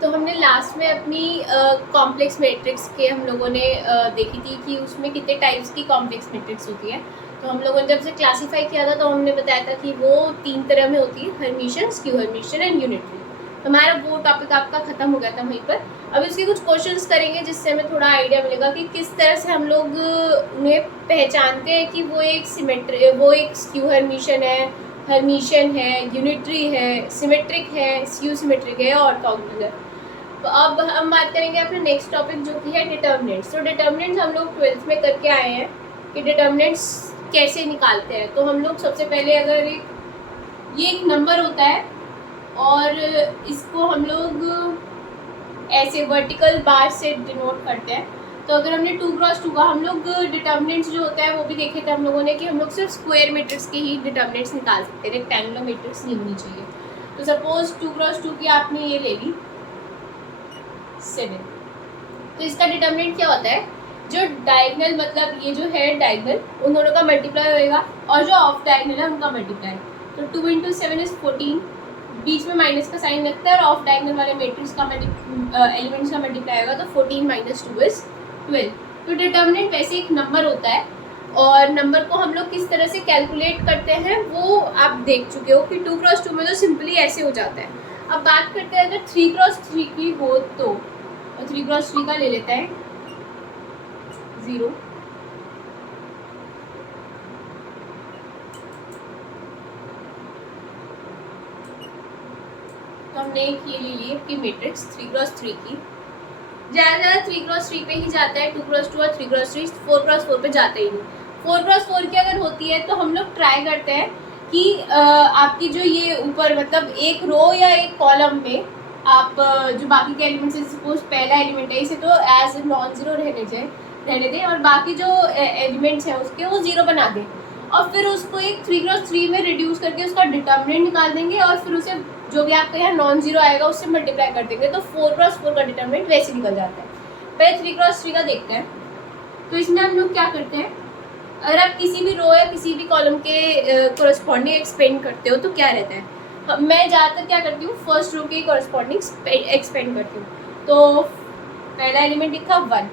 तो हमने लास्ट में अपनी कॉम्प्लेक्स मैट्रिक्स के हम लोगों ने देखी थी कि उसमें कितने टाइप्स की कॉम्प्लेक्स मैट्रिक्स होती है। तो हम लोगों ने जब से क्लासीफाई किया था तो हमने बताया था कि वो 3 तरह में होती है, Hermitian, skew Hermitian and unitary. हमारा वो टॉपिक आपका खत्म हो गया था वहीं पर। अब इसके कुछ क्वेश्चंस करेंगे जिससे हमें थोड़ा आइडिया मिलेगा कि किस तरह से हम लोग उन्हें पहचानते हैं कि वो एक स्क्यू हर्मिशियन है, यूनिटरी है, सिमेट्रिक है, स्क्यू सिमेट्रिक है और ऑर्थोगोनल है। तो अब हम बात करेंगे अपने नेक्स्ट टॉपिक जो कि है डिटर्मिनेंट्स। तो डिटर्मिनेंट्स हम लोग 12th में करके आए हैं कि डिटर्मिनेंट्स कैसे निकालते हैं। तो हम लोग सबसे पहले अगर ये एक नंबर होता है और इसको हम लोग ऐसे वर्टिकल बार से डिनोट करते हैं। तो अगर हमने 2x2 का हम लोग डिटर्मिनेंट्स जो होता है वो भी देखे थे हम लोगों ने कि हम लोग सिर्फ स्क्वायर मैट्रिक्स के ही डिटर्मिनेंट्स निकाल सकते हैं, रेक्टेंगुलर मैट्रिक्स नहीं होनी चाहिए। तो सपोज 2x2 की आपने ये ले ली 7, तो इसका डिटर्मिनेंट क्या होता है, जो डायगोनल मतलब ये जो है डायगोनल उन दोनों का मल्टीप्लाई होएगा और जो ऑफ डायगोनल है उनका मल्टीप्लाई। तो 2 × 7 = 14, बीच में माइनस का साइन लगता है और ऑफ डायगोनल वाले मैट्रिक्स का एलिमेंट्स का मल्टीप्लाई होगा तो 14 - 2 = 12। तो डिटर्मिनेंट वैसे एक नंबर होता है और नंबर को हम लोग किस तरह से कैलकुलेट करते हैं वो आप देख चुके हो कि 2x2 में तो सिंपली ऐसे हो जाता है। अब बात करते हैं अगर 3x3 की हो तो 3x3 का ले लेते हैं 0, तो हमने एक ये ले ली कि मैट्रिक्स 3x3 की। ज़्यादा 3x3 पे ही जाता है, 2x2 और 3x3 4x4 पे जाता ही नहीं। 4x4 की अगर होती है तो हम लोग ट्राई करते हैं कि आपकी जो ये ऊपर मतलब एक रो या एक कॉलम में आप जो बाकी के एलिमेंट्स हैं, सपोज पहला एलिमेंट है इसे तो एज नॉन ज़ीरो रहने दें और बाकी जो एलिमेंट्स हैं उसके वो ज़ीरो बना दें और फिर उसको एक 3x3 में रिड्यूस करके उसका डिटर्मिनेंट निकाल देंगे और फिर उसे जो भी आपका यहाँ नॉन ज़ीरो आएगा उससे मल्टीप्लाई कर देंगे तो 4x4 का डिटर्मिनेंट वैसे निकल जाता है। पहले 3x3 का देखते हैं। तो इसमें हम लोग क्या करते हैं, अगर आप किसी भी रो या किसी भी कॉलम के कोरस्पॉन्डिंग एक्सपेंड करते हो तो क्या रहता है, मैं ज़्यादातर क्या करती हूँ फर्स्ट रो के कोरस्पॉन्डिंग एक्सपेंड करती हूँ। तो पहला एलिमेंट लिखा 1,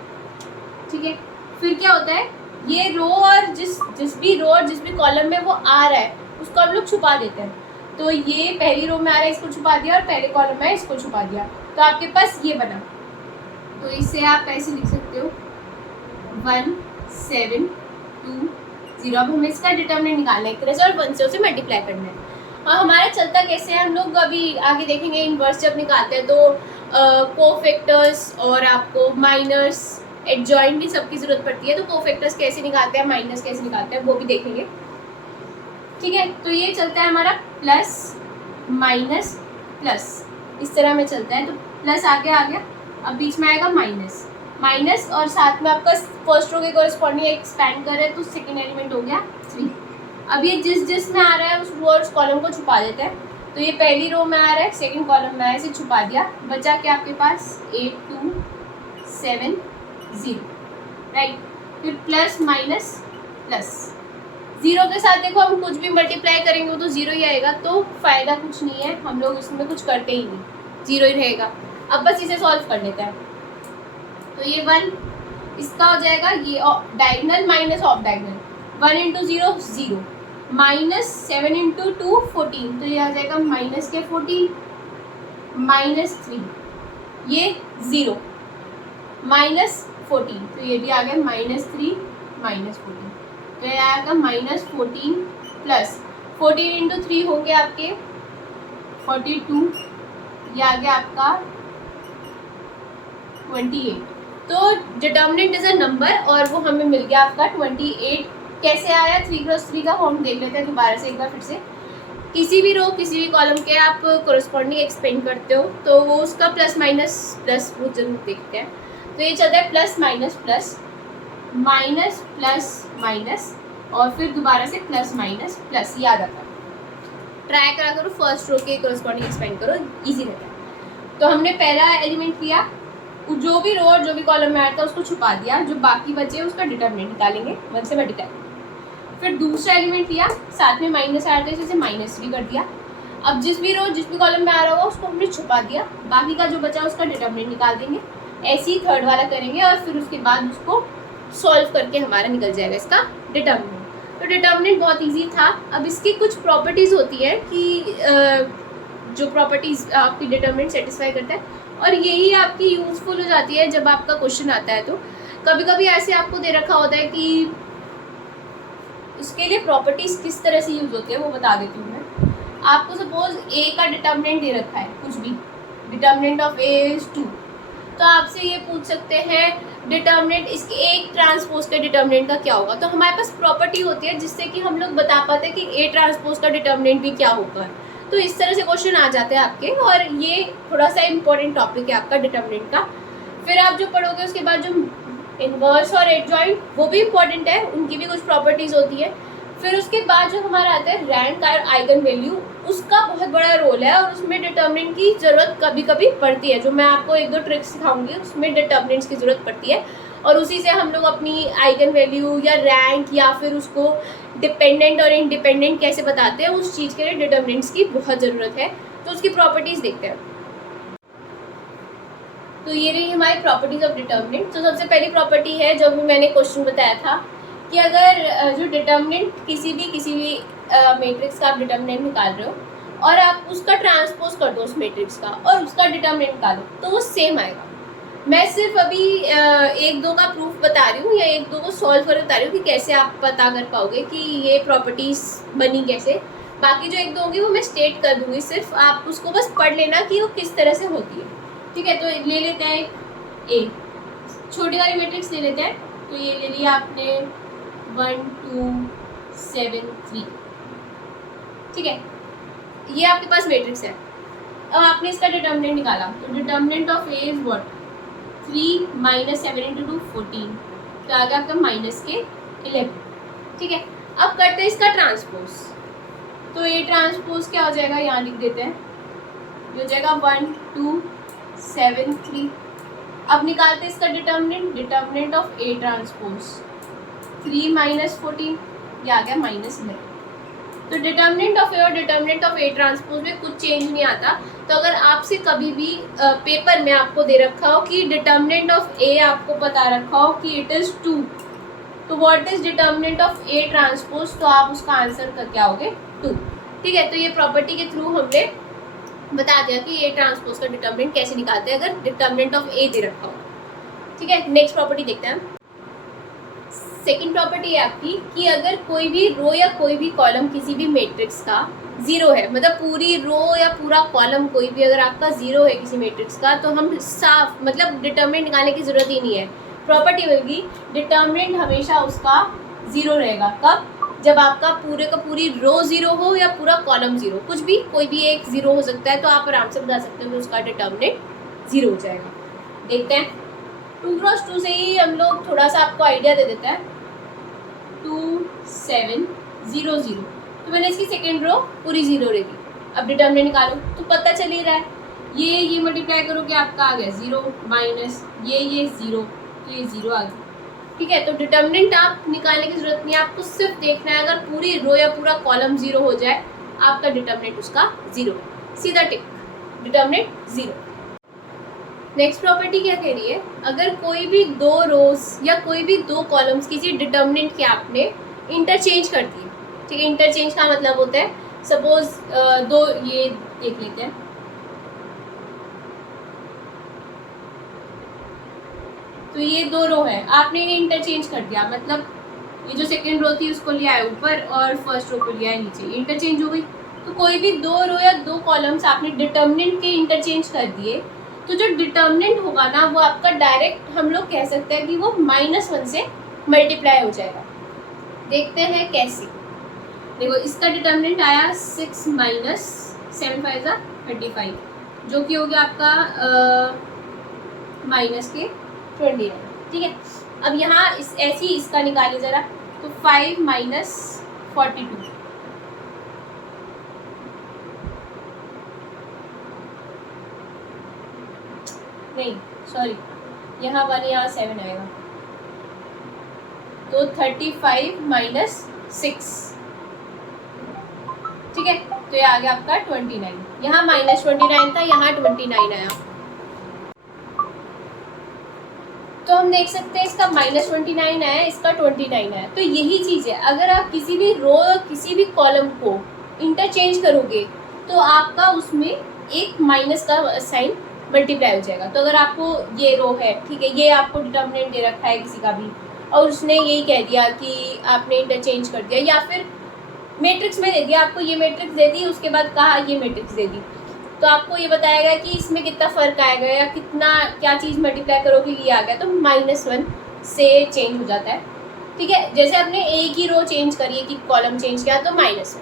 ठीक है। फिर क्या होता है, ये रो और जिस भी कॉलम में वो आ रहा है उसको हम लोग छुपा देते हैं। तो ये पहली रो में आ रहा है इसको छुपा दिया और पहले कॉलम में इसको छुपा दिया तो आपके पास ये बना। तो इससे आप ऐसे लिख सकते हो 1 7 2 0। अब हमें इसका डिटर्मिनेंट निकालना है एक तरह से और 1 से उसे मल्टीप्लाई करना है। और हमारा चलता कैसे है, हम लोग अभी आगे देखेंगे इन्वर्स जब निकालते हैं तो कोफैक्टर्स और आपको माइनर्स एडजॉइंट भी सबकी ज़रूरत पड़ती है। तो कोफैक्टर्स कैसे निकालते हैं, माइनस कैसे निकालते हैं वो भी देखेंगे, ठीक है। तो ये चलता है हमारा प्लस माइनस प्लस, इस तरह में चलता है। तो प्लस आगे आ गया, अब बीच में आएगा माइनस और साथ में आपका फर्स्ट रो के कोरस्पॉन्डिंग एक्सपैंड कर रहे हैं तो सेकेंड एलिमेंट हो गया 3। अब ये जिस में आ रहा है उस रो और उस कॉलम को छुपा देते हैं। तो ये पहली रो में आ रहा है, सेकेंड कॉलम में आया, इसे छुपा दिया, बचा क्या आपके पास 8 2 7 0, राइट। फिर प्लस माइनस प्लस, ज़ीरो के साथ देखो हम कुछ भी मल्टीप्लाई करेंगे वो तो ज़ीरो ही आएगा तो फ़ायदा कुछ नहीं है, हम लोग इसमें कुछ करते ही नहीं, ज़ीरो ही रहेगा। अब बस इसे सॉल्व कर लेते हैं। तो ये 1 इसका हो जाएगा, ये डायगोनल माइनस ऑफ डायगोनल, 1 × 0 0, -7 × 2 14, तो ये आ जाएगा माइनस के 14 -3, ये 0 -14, तो ये भी आ गया -3 -14, तो ये आएगा -14 प्लस 14 × 3 होंगे आपके 42, ये आ गया आपका 28। तो डिटर्मिनेंट इज अ नंबर और वो हमें मिल गया आपका 28। कैसे आया 3x3 का हम देख लेते हैं दोबारा से एक बार फिर से। किसी भी रो किसी भी कॉलम के आप कोरस्पॉन्डिंग एक्सपेंड करते हो तो वो उसका प्लस माइनस प्लस वो जरूर देखते हैं। तो ये चलता है plus minus plus minus plus minus और फिर दोबारा से प्लस माइनस प्लस, याद आता है। ट्राई करा करो फर्स्ट रो के कोरस्पॉन्डिंग एक्सपेंड करो, इजी रहता है। तो हमने पहला एलिमेंट लिया, जो भी रो और जो भी कॉलम में आया था उसको छुपा दिया, जो बाकी बचे उसका डिटर्मिनेंट निकालेंगे 1 से मल्टीप्लाई। फिर दूसरा एलिमेंट लिया, साथ में माइनस आया था इसे -3 कर दिया। अब जिस भी कॉलम में आ रहा होगा उसको हमने छुपा दिया, बाकी का जो बचा उसका डिटर्मिनेंट निकाल देंगे। ऐसे ही थर्ड वाला करेंगे और फिर उसके बाद उसको सॉल्व करके हमारा निकल जाएगा इसका डिटर्मिनेंट। तो डिटर्मिनेंट बहुत इजी था। अब इसकी कुछ प्रॉपर्टीज़ होती है कि जो प्रॉपर्टीज़ आपकी डिटर्मिनेंट सेटिस्फाई करता है, और यही आपकी यूज़फुल हो जाती है जब आपका क्वेश्चन आता है। तो कभी कभी ऐसे आपको दे रखा होता है कि उसके लिए प्रॉपर्टीज़ किस तरह से यूज़ होती है वो बता देती हूँ मैं आपको। सपोज ए का डिटर्मिनेंट दे रखा है, कुछ भी, डिटर्मिनेंट ऑफ ए इज 2, तो आपसे ये पूछ सकते हैं डिटर्मिनेंट इसके एक ट्रांसपोज के डिटर्मिनेंट का क्या होगा। तो हमारे पास प्रॉपर्टी होती है जिससे कि हम लोग बता पाते हैं कि ए ट्रांसपोज का डिटर्मिनेंट भी क्या होगा। तो इस तरह से क्वेश्चन आ जाते हैं आपके, और ये थोड़ा सा इंपॉर्टेंट टॉपिक है आपका डिटर्मिनेंट का। फिर आप जो पढ़ोगे उसके बाद जो इनवर्स और एडजॉइंट, वो भी इंपॉर्टेंट है, उनकी भी कुछ प्रॉपर्टीज़ होती है। फिर उसके बाद जो हमारा आता है रैंक और आइगन वैल्यू, उसका बहुत बड़ा रोल है और उसमें डिटर्मिनेंट की ज़रूरत कभी कभी पड़ती है। जो मैं आपको एक दो ट्रिक्स सिखाऊंगी उसमें डिटर्मिनेंट्स की ज़रूरत पड़ती है, और उसी से हम लोग अपनी आइगन वैल्यू या रैंक या फिर उसको डिपेंडेंट और इंडिपेंडेंट कैसे बताते हैं, उस चीज़ के लिए डिटर्मिनेंट्स की बहुत ज़रूरत है। तो उसकी प्रॉपर्टीज़ देखते हैं। तो ये रही हमारी प्रॉपर्टीज ऑफ डिटर्मिनेंट। तो सबसे पहली प्रॉपर्टी है जो भी मैंने क्वेश्चन बताया था कि अगर जो डिटर्मिनेंट किसी भी मैट्रिक्स का आप डिटर्मिनेंट निकाल रहे हो और आप उसका ट्रांसपोज कर दो उस मैट्रिक्स का और उसका डिटर्मिनेंट निकालो तो वो सेम आएगा। मैं सिर्फ अभी एक दो का प्रूफ बता रही हूँ या एक दो को सॉल्व कर बता रही हूँ कि कैसे आप पता कर पाओगे कि ये प्रॉपर्टीज बनी कैसे। बाकी जो एक दो होंगी वो मैं स्टेट कर दूँगी, सिर्फ आप उसको बस पढ़ लेना कि वो किस तरह से होती है। ठीक है, तो ले लेते हैं ए, छोटी वाली मैट्रिक्स ले लेते हैं। तो ये ले लिया आपने 1 2 7 3। ठीक है, ये आपके पास मैट्रिक्स है। अब आपने इसका डिटर्मिनेंट निकाला, तो determinant of A is what 3 - 7 × 2 14, तो आ गया आपका माइनस के 11। ठीक है, अब करते हैं इसका ट्रांसपोज। तो ये ट्रांसपोज क्या हो जाएगा, यहाँ लिख देते हैं, ये हो जाएगा 1 2 7 3। अब निकालते हैं इसका डिटर्मिनेंट ऑफ ए ट्रांसपोज 3 - 14, ये आ गया -11। तो डिटर्मिनेंट ऑफ ए और डिटर्मिनेंट ऑफ ए ट्रांसपोज में कुछ चेंज नहीं आता। तो अगर आपसे कभी भी पेपर में आपको दे रखा हो कि डिटर्मिनेंट ऑफ ए आपको पता रखा हो कि इट इज़ 2, तो what is determinant of A transpose, तो आप उसका आंसर कर क्या होगे 2। ठीक है, तो ये प्रॉपर्टी के थ्रू हमने बता दिया कि ए ट्रांसपोज का डिटर्मिनेंट कैसे निकालते हैं अगर डिटर्मिनेंट ऑफ ए दे रखा हो। ठीक है, नेक्स्ट प्रॉपर्टी देखते हैं। सेकंड प्रॉपर्टी है आपकी कि अगर कोई भी रो या कोई भी कॉलम किसी भी मैट्रिक्स का जीरो है, मतलब पूरी रो या पूरा कॉलम कोई भी अगर आपका जीरो है किसी मैट्रिक्स का, तो हम साफ मतलब डिटर्मिनेंट निकालने की ज़रूरत ही नहीं है। प्रॉपर्टी मिलेगी डिटर्मिनेंट हमेशा उसका जीरो रहेगा। कब? जब आपका पूरे का पूरी रो जीरो हो या पूरा कॉलम जीरो, कुछ भी कोई भी एक जीरो हो सकता है, तो आप आराम से बता सकते हो कि उसका डिटर्मिनेंट जीरो हो जाएगा। देखते हैं 2 × 2 से ही हम लोग थोड़ा सा आपको आइडिया दे देते हैं। 2 7 0 0, तो मैंने इसकी सेकेंड रो पूरी जीरो रहेगी। अब डिटर्मिनेंट निकालो तो पता चल ही रहा है, ये मल्टीप्लाई करोगे आपका आ गया 0 माइनस ये 0, तो ये 0 आ गया। ठीक है, तो डिटर्मिनेंट आप निकालने की जरूरत नहीं है, आपको सिर्फ देखना है अगर पूरी रो या पूरा कॉलम जीरो हो जाए आपका डिटर्मिनेंट उसका जीरो, सीधा टिक, डिटर्मिनेंट जीरो। नेक्स्ट प्रॉपर्टी क्या कह रही है, अगर कोई भी दो रोज या कोई भी दो कॉलम्स किसी डिटर्मिनेंट के आपने इंटरचेंज कर दिए। ठीक है, इंटरचेंज का मतलब होता है सपोज दो, ये देख लेते हैं, तो ये दो रो है, आपने इन्हें इंटरचेंज कर दिया, मतलब ये जो सेकेंड रो थी उसको लिया है ऊपर और फर्स्ट रो को लिया है नीचे, इंटरचेंज हो गई। तो कोई भी दो रो या दो कॉलम्स आपने डिटर्मिनेंट के इंटरचेंज कर दिए, तो जो डिटर्मिनेंट होगा ना वो आपका डायरेक्ट हम लोग कह सकते हैं कि वो -1 से मल्टीप्लाई हो जाएगा। देखते हैं कैसे। देखो इसका डिटर्मिनेंट आया 6 - 7 5 = 35, जो कि हो गया आपका माइनस के 20। ठीक है, अब यहाँ ऐसी इसका निकालिए ज़रा, तो 5 - 42, नहीं सॉरी, यहाँ 1 यहाँ 7 आएगा, तो 35 - 6। ठीक है, तो ये आ गया आपका 29। यहाँ -29 था, यहाँ 29 आया। तो हम देख सकते हैं इसका -29 आया, इसका 29 आया। तो यही चीज़ है, अगर आप किसी भी रो किसी भी कॉलम को इंटरचेंज करोगे तो आपका उसमें एक माइनस का साइन मल्टीप्लाई हो जाएगा। तो अगर आपको ये रो है, ठीक है, ये आपको डिटर्मिनेंट दे रखा है किसी का भी, और उसने यही कह दिया कि आपने इंटरचेंज कर दिया, या फिर मैट्रिक्स में दे दिया, आपको ये मैट्रिक्स दे दी, उसके बाद कहा ये मैट्रिक्स दे दी, तो आपको ये बताएगा कि इसमें कितना फ़र्क आएगा या कितना क्या चीज़ मल्टीप्लाई करोगे ये आ गया, तो -1 से चेंज हो जाता है। ठीक है, जैसे आपने एक ही रो चेंज करी है कि कॉलम चेंज किया तो -1,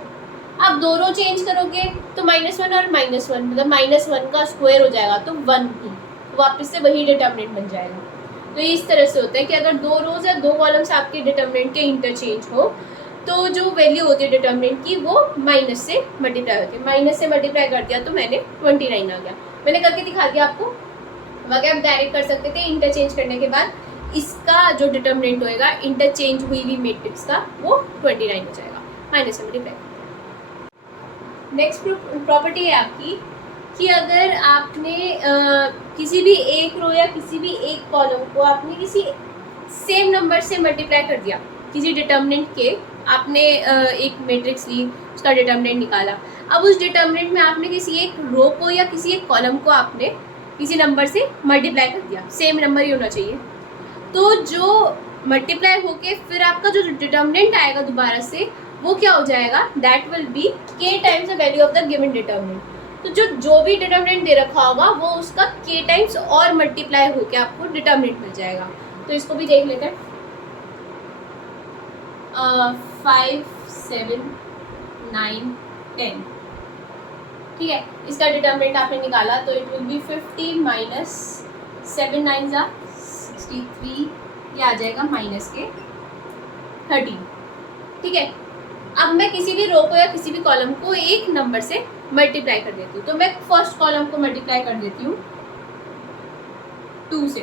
आप दो रो चेंज करोगे तो -1 और -1 मतलब -1 का स्क्वायर हो जाएगा तो 1 ही, वापस से वही डिटर्मिनेंट बन जाएगा। तो ये इस तरह से होता है कि अगर दो रोज या दो कॉलम्स आपके डिटर्मिनेंट के इंटरचेंज हो तो जो वैल्यू होती है डिटर्मिनेंट की वो माइनस से मल्टीप्लाई होती है। माइनस से मल्टीप्लाई कर दिया तो मैंने 29 आ गया, मैंने करके दिखा दिया आपको। बाकी आप डायरेक्ट कर सकते थे, इंटरचेंज करने के बाद इसका जो डिटर्मिनेंट होएगा इंटरचेंज हुई हुई मैट्रिक्स का वो 29 हो जाएगा, माइनस से मल्टीप्लाई। नेक्स्ट प्रॉपर्टी है आपकी कि अगर आपने किसी भी एक रो या किसी भी एक कॉलम को आपने किसी सेम नंबर से मल्टीप्लाई कर दिया, किसी डिटर्मिनेंट के आपने एक मैट्रिक्स ली, उसका डिटर्मिनेंट निकाला, अब उस डिटर्मिनेंट में आपने किसी एक रो को या किसी एक कॉलम को आपने किसी नंबर से मल्टीप्लाई कर दिया, सेम नंबर ही होना चाहिए, तो जो मल्टीप्लाई होके फिर आपका जो डिटर्मिनेंट आएगा दोबारा से वो क्या हो जाएगा, that will be k times the value of the given determinant. तो जो भी डिटर्मिनेंट दे रखा होगा वो उसका k टाइम्स और मल्टीप्लाई होके आपको डिटर्मिनेंट मिल जाएगा। तो इसको भी देख लेते हैं। 5 7 9 10, ठीक है, इसका डिटर्मिनेंट आपने निकाला तो इट विल बी 50 माइनस 7 9 63, ये आ जाएगा माइनस के 13। ठीक है, अब मैं किसी भी रो को या किसी भी कॉलम को एक नंबर से मल्टीप्लाई कर देती हूँ, तो मैं फर्स्ट कॉलम को मल्टीप्लाई कर देती हूँ 2 से,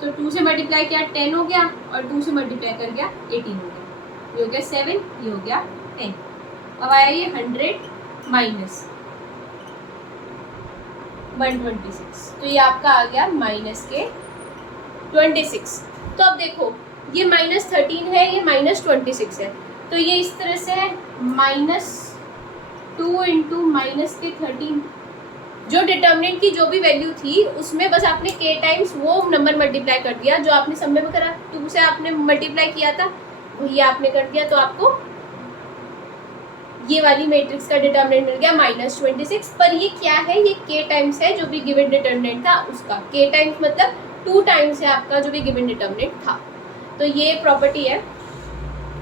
तो 2 से मल्टीप्लाई किया 10 हो गया, और 2 से मल्टीप्लाई कर गया 18 हो गया, ये हो गया 7, ये हो गया 10। अब आया ये 100 माइनस 126, तो ये आपका आ गया माइनस के 26। तो अब देखो ये -13 है, ये -26 है, तो ये इस तरह से है -2 इंटू माइनस के 13। जो डिटर्मिनेंट की जो भी वैल्यू थी उसमें बस आपने k टाइम्स वो नंबर मल्टीप्लाई कर दिया जो आपने सब में करा, 2 से आपने मल्टीप्लाई किया था वही आपने कर दिया, तो आपको ये वाली मैट्रिक्स का डिटर्मिनेंट मिल गया -26। पर ये क्या है, ये k टाइम्स है जो भी गिवन डिटर्मिनेंट था उसका, k टाइम्स मतलब 2 टाइम्स है आपका जो भी गिवन डिटर्मिनेंट था। तो ये प्रॉपर्टी है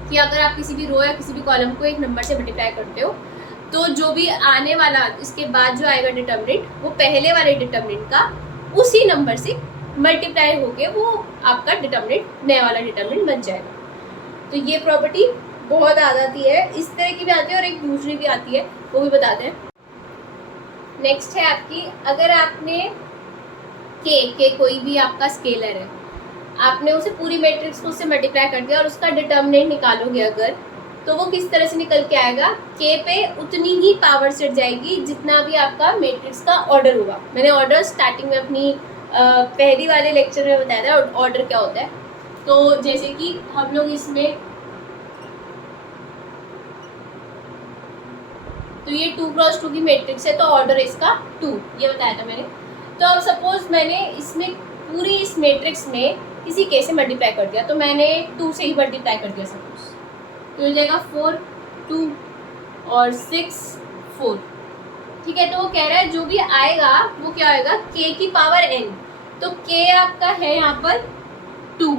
कि अगर आप किसी भी रो या किसी भी कॉलम को एक नंबर से मल्टीप्लाई करते हो तो जो भी आने वाला इसके बाद जो आएगा डिटर्मिनेंट वो पहले वाले डिटर्मिनेंट का उसी नंबर से मल्टीप्लाई होके वो आपका डिटर्मिनेंट नया वाला डिटर्मिनेंट बन जाएगा। तो ये प्रॉपर्टी बहुत आ जाती है, इस तरह की भी आती है और एक दूसरी भी आती है, वो भी बताते हैं। नेक्स्ट है आपकी, अगर आपने के कोई भी आपका स्केलर है, आपने उसे पूरी मैट्रिक्स को उससे मल्टीप्लाई कर दिया और उसका डिटर्मिनेंट निकालोगे अगर, तो वो किस तरह से निकल के आएगा, k पे उतनी ही पावर सेट जाएगी जितना भी आपका मैट्रिक्स का ऑर्डर होगा। मैंने ऑर्डर स्टार्टिंग में अपनी पहली वाले लेक्चर में बताया था ऑर्डर क्या होता है। तो जैसे कि हम लोग इसमें, तो ये 2 क्रॉस 2 की मैट्रिक्स है तो ऑर्डर इसका 2, ये बताया था मैंने। तो अब सपोज मैंने इसमें पूरी इस मैट्रिक्स में किसी k से मल्टीप्लाई कर दिया, तो मैंने 2 से ही मल्टीप्लाई कर दिया सपोज, तो हो जाएगा 4 2 और 6 4। ठीक है, तो वो कह रहा है जो भी आएगा वो क्या आएगा, k की पावर n, तो k आपका है यहाँ पर 2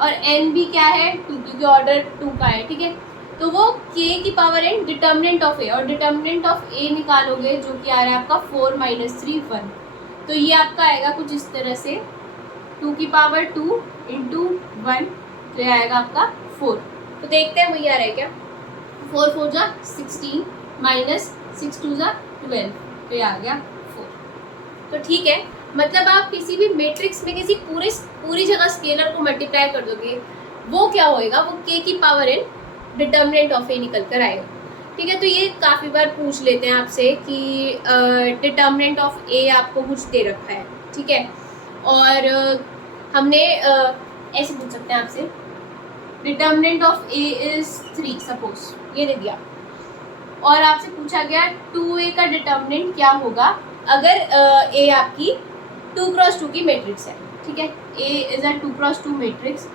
और n भी क्या है 2, क्योंकि ऑर्डर 2 का है। ठीक है, तो वो k की power n determinant of a, और डिटर्मिनेंट ऑफ a निकालोगे जो कि आ रहा है आपका 4 - 3 1, तो ये आपका आएगा कुछ इस तरह से 2 की पावर 2 इंटू 1, तो ये आएगा आपका 4। तो देखते हैं वही आ रहा है क्या, 4 4 जा 16 माइनस 6 2 जा 12, तो ये आ गया 4। तो ठीक है, मतलब आप किसी भी मैट्रिक्स में किसी पूरी जगह स्केलर को मल्टीप्लाई कर दोगे वो क्या होएगा, वो k की power n determinant of a निकल कर आएगा। ठीक है, तो ये काफ़ी बार पूछ लेते हैं आपसे कि डिटर्मिनेंट ऑफ ए आपको कुछ दे रखा है, ठीक है, और हमने ऐसे पूछ सकते हैं आपसे, determinant of A is 3 suppose ये दे दिया, और आपसे पूछा गया 2a का डिटर्मिनेंट क्या होगा अगर ए आपकी 2x2 की मैट्रिक्स है, ठीक है, ए इज अ 2x2 मैट्रिक्स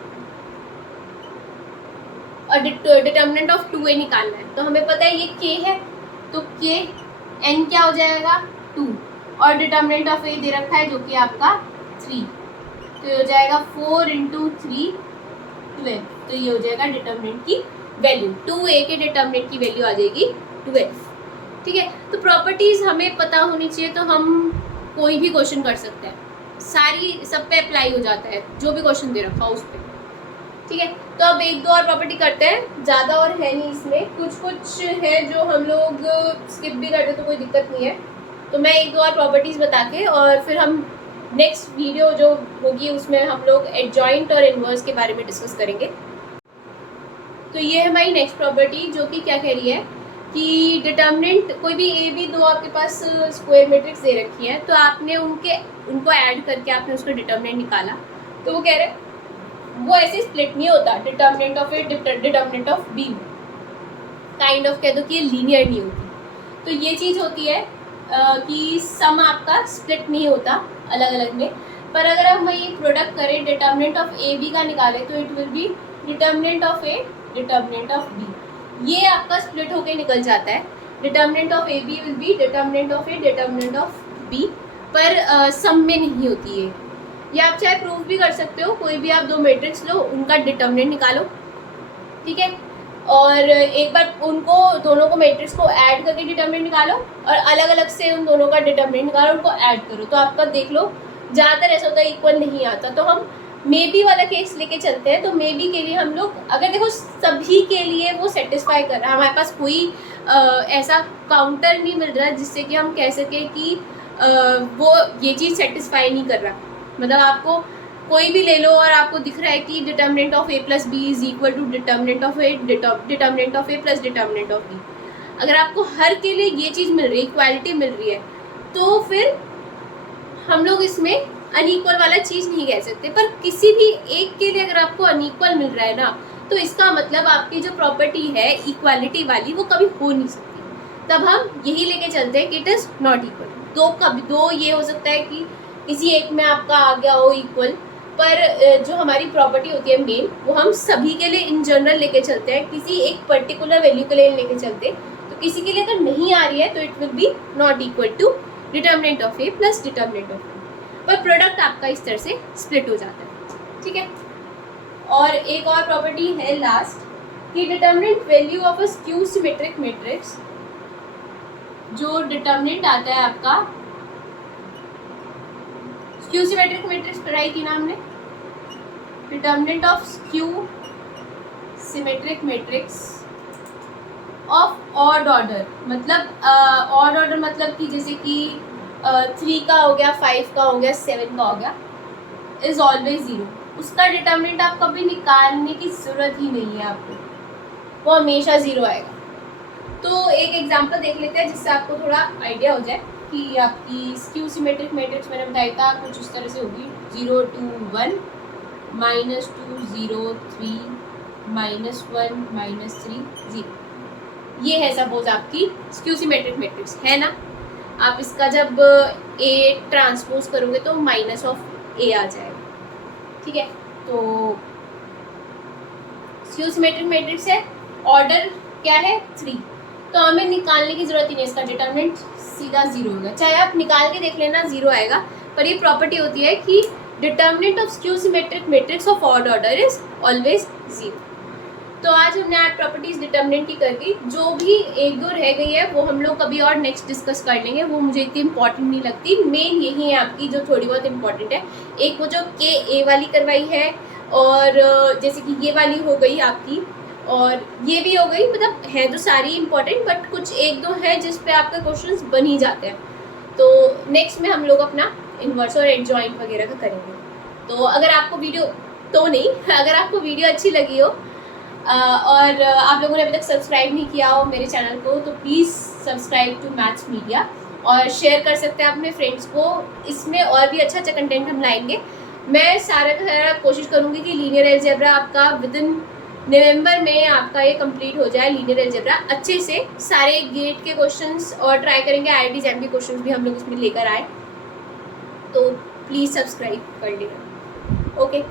और डिटर्मिनेंट ऑफ 2a निकालना है। तो हमें पता है ये k है, तो k n क्या हो जाएगा 2, और डिटर्मिनेंट ऑफ a दे रखा है जो कि आपका 3, तो ये हो जाएगा 4 × 3 12, तो ये हो जाएगा डिटर्मिनेंट की वैल्यू, 2a के डिटर्मिनेंट की वैल्यू आ जाएगी 12, ठीक है। तो प्रॉपर्टीज हमें पता होनी चाहिए, तो हम कोई भी क्वेश्चन कर सकते हैं, सारी सब पे अप्लाई हो जाता है जो भी क्वेश्चन दे रखा हो उस पर, ठीक है। तो अब एक दो और प्रॉपर्टी करते हैं, ज़्यादा और है नहीं इसमें, कुछ है जो हम लोग स्किप भी करते तो कोई दिक्कत नहीं है। तो मैं एक दो और प्रॉपर्टीज़ बता के और फिर हम नेक्स्ट वीडियो जो होगी उसमें हम लोग एडजॉइंट और इन्वर्स के बारे में डिस्कस करेंगे। तो ये है हमारी नेक्स्ट प्रॉपर्टी जो कि क्या कह रही है कि डिटर्मिनेंट कोई भी ए बी दो आपके पास स्क्वायर मैट्रिक्स दे रखी है, तो आपने उनको ऐड करके आपने उसका डिटर्मिनेंट निकाला, तो वो कह रहे हैं वो ऐसे स्प्लिट नहीं होता, determinant of A determinant of be kind of कह दो कि ये लीनियर नहीं होती। तो ये चीज़ होती है कि सम आपका स्प्लिट नहीं होता अलग अलग में, पर अगर हम वही प्रोडक्ट करें डिटर्मिनेंट ऑफ ए बी का निकालें तो it will be determinant of A determinant of B, ये आपका स्प्लिट होके निकल जाता है। Determinant of A B will be determinant of A determinant of B, पर सम में नहीं होती है। या आप चाहे प्रूफ भी कर सकते हो, कोई भी आप दो मैट्रिक्स लो उनका डिटर्मिनेंट निकालो, ठीक है, और एक बार उनको दोनों को मैट्रिक्स को ऐड करके डिटर्मिनेंट निकालो और अलग अलग से उन दोनों का डिटर्मिनेंट निकालो, उनको ऐड करो, तो आपका देख लो ज़्यादातर ऐसा होता है इक्वल नहीं आता। तो हम मे बी वाला केस लेके चलते हैं, तो मे बी के लिए हम लोग अगर देखो सभी के लिए वो सेटिस्फाई कर रहा है, हमारे पास कोई ऐसा काउंटर नहीं मिल रहा जिससे कि हम कह सकें कि वो ये चीज़ सेटिस्फाई नहीं कर रहा। मतलब आपको कोई भी ले लो और आपको दिख रहा है कि determinant of A plus B is equal to determinant of A determinant of A plus determinant of B, अगर आपको हर के लिए ये चीज़ मिल रही है, इक्वालिटी मिल रही है, तो फिर हम लोग इसमें अनइक्वल वाला चीज़ नहीं कह सकते। पर किसी भी एक के लिए अगर आपको अनइक्वल मिल रहा है ना, तो इसका मतलब आपकी जो प्रॉपर्टी है इक्वालिटी वाली वो कभी हो नहीं सकती। तब हम यही लेके चलते हैं कि इट इज़ नॉट इक्वल। दो ये हो सकता है कि किसी एक में आपका आ गया हो इक्वल, पर जो हमारी प्रॉपर्टी होती है मेन वो हम सभी के लिए इन जनरल लेके चलते हैं, किसी एक पर्टिकुलर वैल्यू के लिए लेके चलते हैं। तो किसी के लिए अगर नहीं आ रही है तो it will be not equal to determinant of A plus determinant of B, पर प्रोडक्ट आपका इस तरह से स्प्लिट हो जाता है, ठीक है। और एक और प्रॉपर्टी है लास्ट कि determinant value of a skew symmetric matrix, जो डिटर्मिनेंट आता है आपका स्क्यू सिमेट्रिक मैट्रिक्स पढ़ाई थी ना हमने, determinant of skew symmetric matrix of odd order, मतलब ऑड ऑर्डर मतलब कि जैसे कि 3 का हो गया, 5 का हो गया, 7 का हो गया, इज ऑलवेज 0, उसका डिटर्मिनेंट आप कभी निकालने की ज़रूरत ही नहीं है आपको, वो हमेशा 0 आएगा। तो एक एग्जांपल देख लेते हैं जिससे आपको थोड़ा आइडिया हो जाए कि आपकी स्क्यू सिमेट्रिक मैट्रिक्स मैंने बताया था कुछ इस तरह से होगी, 0 2 1 -2 0 3 -1 -3 0, ये है सपोज आपकी स्क्यू सिमेट्रिक मैट्रिक्स है ना। आप इसका जब ए ट्रांसपोज करोगे तो माइनस ऑफ ए आ जाएगा, ठीक है। तो स्क्यू सिमेट्रिक मैट्रिक्स है, ऑर्डर क्या है 3, तो हमें निकालने की जरूरत ही नहीं, इसका डिटर्मिनेंट सीधा 0 होगा, चाहे आप निकाल के देख लेना 0 आएगा, पर ये प्रॉपर्टी होती है कि determinant of skew symmetric matrix of odd order is always 0। तो आज हमने 8 प्रॉपर्टीज डिटर्मिनेंट की कर दी, जो भी एक दो रह गई है वो हम लोग कभी और नेक्स्ट डिस्कस कर लेंगे, वो मुझे इतनी इंपॉर्टेंट नहीं लगती। मेन यही है आपकी जो थोड़ी बहुत इंपॉर्टेंट है, एक वो जो के ए वाली करवाई है, और जैसे कि ये वाली हो गई आपकी, और ये भी हो गई, मतलब है तो सारी इंपॉर्टेंट, बट कुछ एक दो है जिस पे आपके क्वेश्चंस बन ही जाते हैं। तो नेक्स्ट में हम लोग अपना इन्वर्स और एडजॉइंट वगैरह का करेंगे। तो अगर आपको वीडियो अच्छी लगी हो, और आप लोगों ने अभी तक सब्सक्राइब नहीं किया हो मेरे चैनल को तो please subscribe to Maths Media और शेयर कर सकते हैं अपने फ्रेंड्स को। इसमें और भी अच्छा कंटेंट हम लाएंगे। मैं सारा का सारा कोशिश करूँगी कि लीनियर अलजेब्रा आपका विद इन नवंबर में आपका ये कंप्लीट हो जाए। लीनियर अलजेब्रा अच्छे से सारे गेट के क्वेश्चंस और ट्राई करेंगे, IIT एग्जाम के क्वेश्चंस भी हम लोग इसमें लेकर आए। तो प्लीज़ सब्सक्राइब कर लेना। ओके।